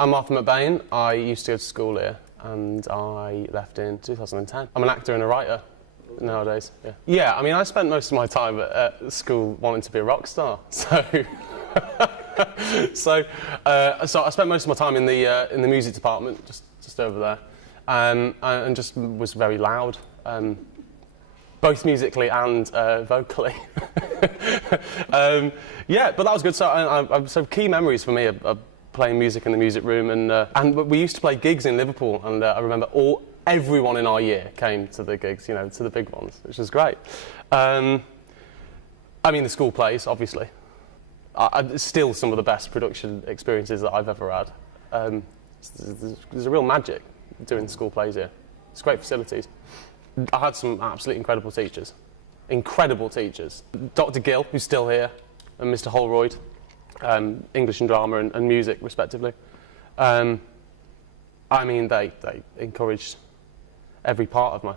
I'm Arthur McBain. I used to go to school here and I left in 2010. I'm an actor and a writer nowadays. Yeah, I mean, I spent most of my time at school wanting to be a rock star. So, so I spent most of my time in the music department, just over there, and just was very loud, both musically and vocally. Yeah, but that was good. So key memories for me are playing music in the music room, and we used to play gigs in Liverpool, and I remember everyone in our year came to the gigs, you know, to the big ones, which was great. I mean, the school plays, obviously. Still some of the best production experiences that I've ever had. There's a real magic doing school plays here. It's great facilities. I had some absolutely incredible teachers. Dr. Gill, who's still here, and Mr. Holroyd, English and drama and music, respectively. I mean, they encouraged every part of my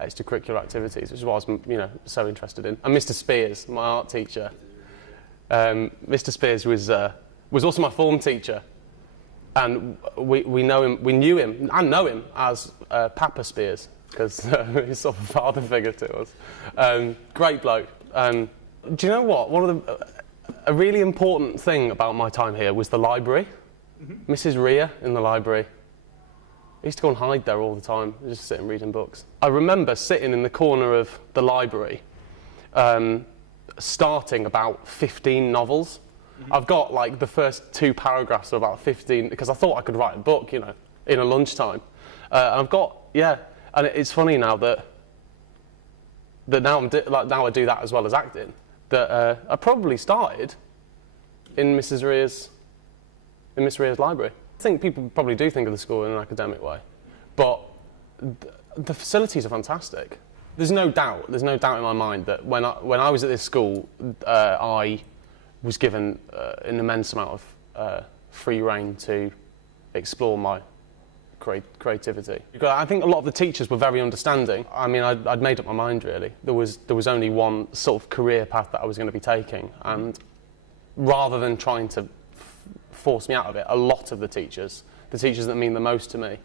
extracurricular activities, which is what I was, you know, so interested in. And Mr. Spears, my art teacher. Mr. Spears was also my form teacher, and we knew him and know him as Papa Spears, because he's sort of a father figure to us. Great bloke. Do you know what? A really important thing about my time here was the library. Mrs. Rhea in the library. I used to go and hide there all the time, just sitting reading books. I remember sitting in the corner of the library, starting about 15 novels. I've got like the first 2 paragraphs of about 15, because I thought I could write a book, you know, in a lunchtime. And I've got, yeah, and it's funny now that now I do that as well as acting. That I probably started in Miss Rhea's library. I think people probably do think of the school in an academic way, but the facilities are fantastic. There's no doubt in my mind that when I was at this school, I was given an immense amount of free rein to explore my creativity. I think a lot of the teachers were very understanding. I mean, I'd made up my mind, really. There was only one sort of career path that I was going to be taking, and rather than trying to force me out of it, a lot of the teachers that mean the most to me,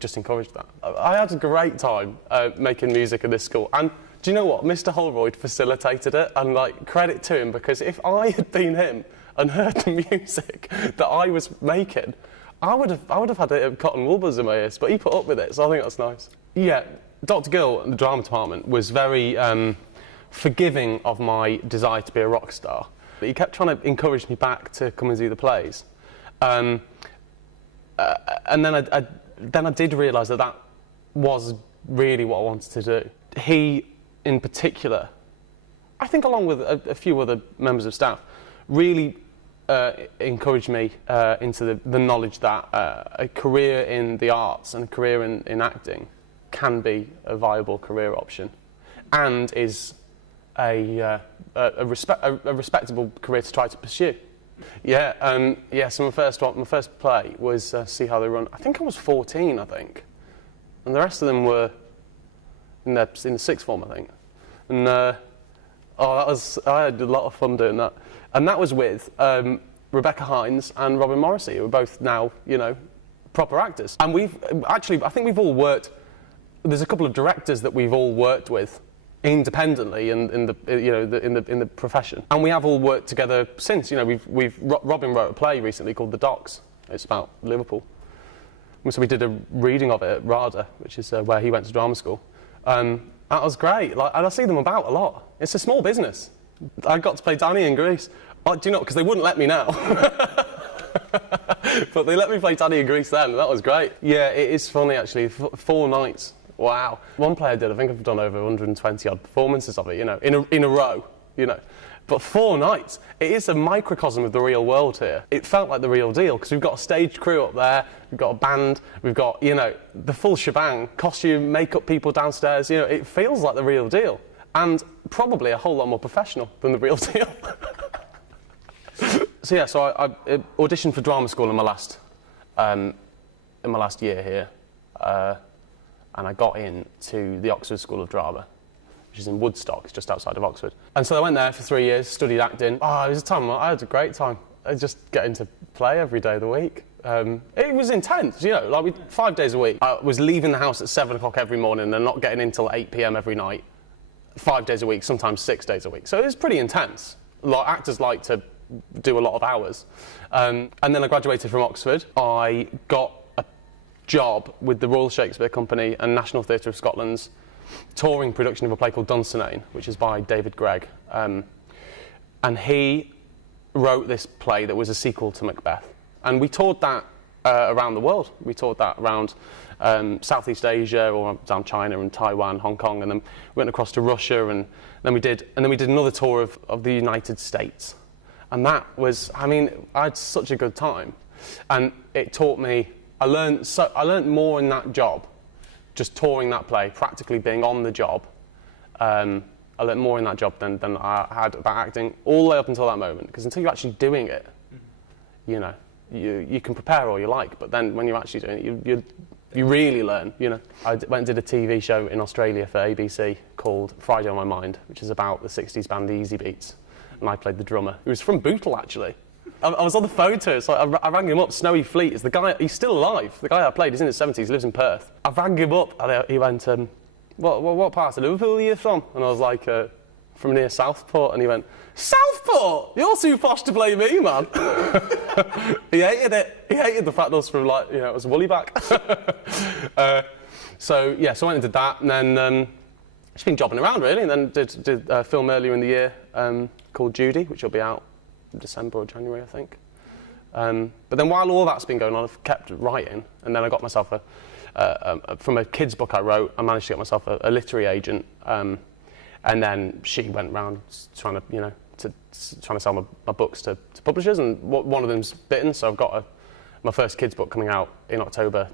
just encouraged that. I had a great time making music at this school, and do you know what? Mr. Holroyd facilitated it, and like, credit to him, because if I had been him and heard the music that I was making, I would have had a cotton wool buzz in my ears, but he put up with it, so I think that's nice. Yeah, Dr. Gill in the drama department was very forgiving of my desire to be a rock star. He kept trying to encourage me back to come and do the plays. And then I did realise that was really what I wanted to do. He, in particular, I think along with a few other members of staff, really encouraged me into the knowledge that a career in the arts and a career in acting can be a viable career option, and is a respectable career to try to pursue. Yeah, so my first play was See How They Run. I think I was 14, and the rest of them were in the 6th form, I think. And I had a lot of fun doing that. And that was with Rebecca Hines and Robin Morrissey, who are both now, you know, proper actors. And I think we've all worked. There's a couple of directors that we've all worked with independently in the profession, and we have all worked together since. You know, Robin wrote a play recently called The Docks. It's about Liverpool. So we did a reading of it at RADA, which is where he went to drama school. That was great. And I see them about a lot. It's a small business. I got to play Danny in Greece. Do you know? Because they wouldn't let me now. But they let me play Danny in Greece then, and that was great. Yeah, it is funny, actually. 4 nights. Wow. One play I did, I think I've done over 120 odd performances of it, you know, in a row, you know. But 4 nights, it is a microcosm of the real world here. It felt like the real deal, because we've got a stage crew up there, we've got a band, we've got, you know, the full shebang, costume, makeup people downstairs, you know, it feels like the real deal. And probably a whole lot more professional than the real deal. So I auditioned for drama school in my last year here. And I got into the Oxford School of Drama, which is in Woodstock, it's just outside of Oxford. And so I went there for 3 years, studied acting. Oh, it was a time, I had a great time. just getting to play every day of the week. It was intense, you know, like 5 days a week. I was leaving the house at 7 o'clock every morning and not getting in till 8 p.m. every night, 5 days a week, sometimes 6 days a week. So it was pretty intense. Like, actors like to do a lot of hours. And then I graduated from Oxford. I got a job with the Royal Shakespeare Company and National Theatre of Scotland's touring production of a play called Dunsinane, which is by David Grieg. And he wrote this play that was a sequel to Macbeth. And we toured that around the world. We toured that around Southeast Asia, or down China and Taiwan, Hong Kong, and then we went across to Russia, and then we did another tour of the United States. And that was, I mean, I had such a good time. And it taught me, I learned more in that job, just touring that play, practically being on the job. I learned more in that job than I had about acting all the way up until that moment. Because until you're actually doing it, you know, you can prepare all you like, but then when you're actually doing it, you really learn, you know. I went and did a TV show in Australia for ABC called Friday on My Mind, which is about the 60s band the Easy Beats, and I played the drummer. He was from Bootle, actually. I was on the phone to him, so I rang him up. Snowy Fleet is the guy, he's still alive. The guy I played, he's in his 70s, he lives in Perth. I rang him up, and he went, what part of Liverpool are you from? And I was like, from near Southport, and he went, Southport? You're too posh to play me, man. He hated it. He hated the fact I was from, like, you know, it was Woollyback. So I went and did that, and then just been jobbing around, really, and then did a film earlier in the year called Judy, which will be out in December or January, I think. But then while all that's been going on, I've kept writing, and then I got myself from a kid's book I wrote, I managed to get myself a literary agent, and then she went round trying to sell my books to publishers, and one of them's bitten, so I've got my first kids book coming out in October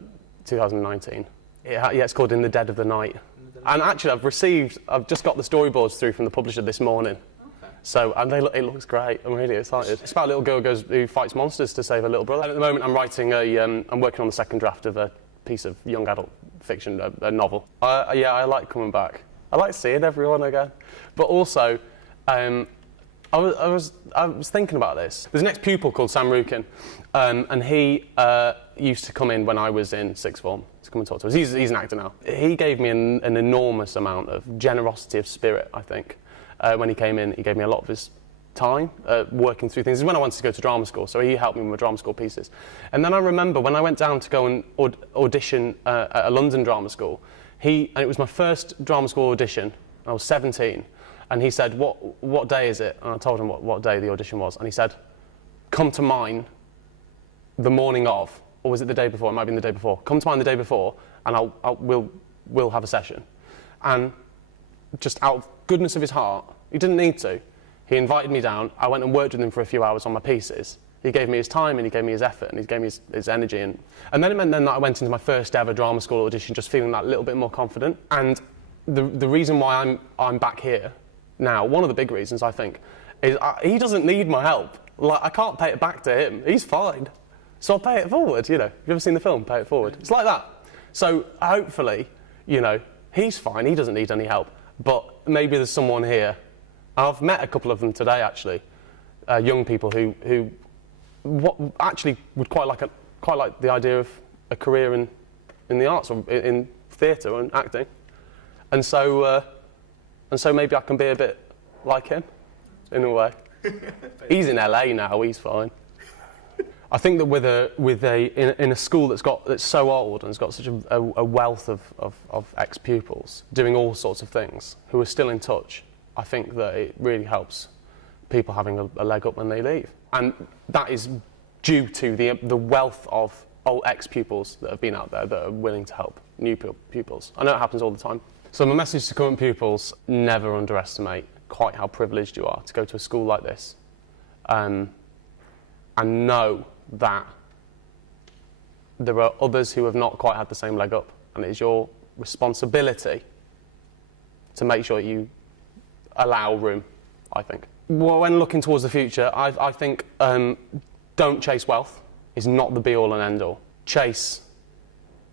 2019. It's called In the Dead of the Night. And actually I've just got the storyboards through from the publisher this morning. Okay. So, and it looks great, I'm really excited. It's about a little girl who fights monsters to save her little brother. And at the moment I'm writing I'm working on the second draft of a piece of young adult fiction, a novel. I like coming back. I like seeing everyone again. But also, I was thinking about this. There's an ex-pupil called Sam Rukin, and he used to come in when I was in sixth form to come and talk to us. He's an actor now. He gave me an enormous amount of generosity of spirit, I think. When he came in, he gave me a lot of his time working through things. This is when I wanted to go to drama school, so he helped me with my drama school pieces. And then I remember when I went down to go and audition at a London drama school, and it was my first drama school audition. I was 17. And he said, what day is it? And I told him what day the audition was. And he said, come to mine the morning of, or was it the day before? It might have been the day before. Come to mine the day before, and we'll have a session. And just out of goodness of his heart, he didn't need to. He invited me down. I went and worked with him for a few hours on my pieces. He gave me his time, and he gave me his effort, and he gave me his energy. And then it meant then that I went into my first ever drama school audition just feeling that little bit more confident. And the reason why I'm back here now, one of the big reasons, I think, is he doesn't need my help. Like, I can't pay it back to him. He's fine. So I'll pay it forward, you know. Have you ever seen the film, Pay It Forward? It's like that. So hopefully, you know, he's fine. He doesn't need any help. But maybe there's someone here. I've met a couple of them today, actually. Young people who actually would quite like the idea of a career in the arts, or in theatre and acting. And so maybe I can be a bit like him, in a way. He's in LA now, he's fine. I think that in a school that's so old and has got such a wealth of ex-pupils doing all sorts of things who are still in touch, I think that it really helps people having a leg up when they leave. And that is due to the wealth of old ex-pupils that have been out there that are willing to help new pupils. I know it happens all the time. So my message to current pupils, never underestimate quite how privileged you are to go to a school like this. And know that there are others who have not quite had the same leg up, and it is your responsibility to make sure you allow room, I think. Well, when looking towards the future, I think don't chase wealth is not the be-all and end-all. Chase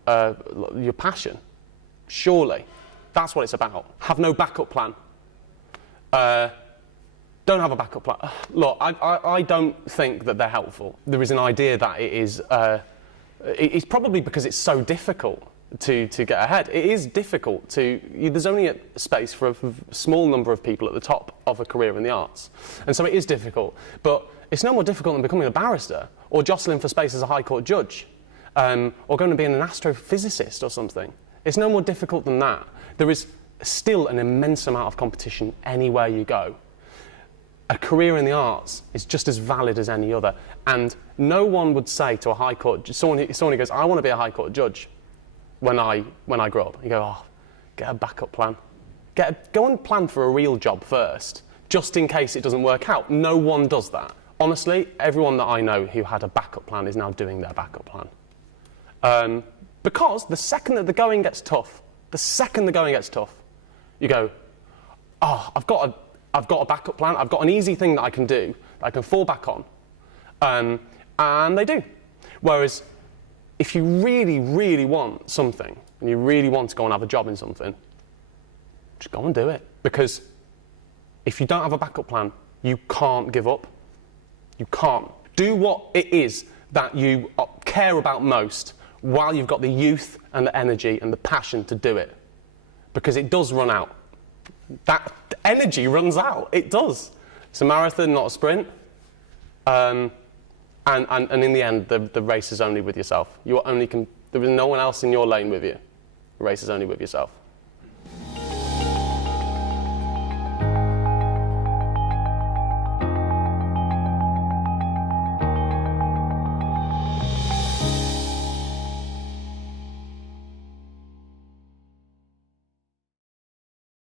your passion, surely. That's what it's about. Have no backup plan. don't have a backup plan. Look, I don't think that they're helpful. There is an idea that it is, it's probably because it's so difficult to get ahead. It is difficult there's only a space for a small number of people at the top of a career in the arts. And so it is difficult, but it's no more difficult than becoming a barrister or jostling for space as a High Court judge or going to be an astrophysicist or something. It's no more difficult than that. There is still an immense amount of competition anywhere you go. A career in the arts is just as valid as any other, and no one would say to a High Court, someone who goes, I want to be a High Court judge when I grow up. You go, oh, get a backup plan. Go and plan for a real job first, just in case it doesn't work out. No one does that. Honestly, everyone that I know who had a backup plan is now doing their backup plan. Because the second that the going gets tough, you go, oh, I've got a backup plan, I've got an easy thing that I can do, that I can fall back on. And they do. Whereas, if you really, really want something, and you really want to go and have a job in something, just go and do it. Because if you don't have a backup plan, you can't give up. You can't. Do what it is that you care about most while you've got the youth and the energy and the passion to do it. Because it does run out. That energy runs out. It does. It's a marathon, not a sprint. And in the end, the race is only with yourself. There is no one else in your lane with you. The race is only with yourself.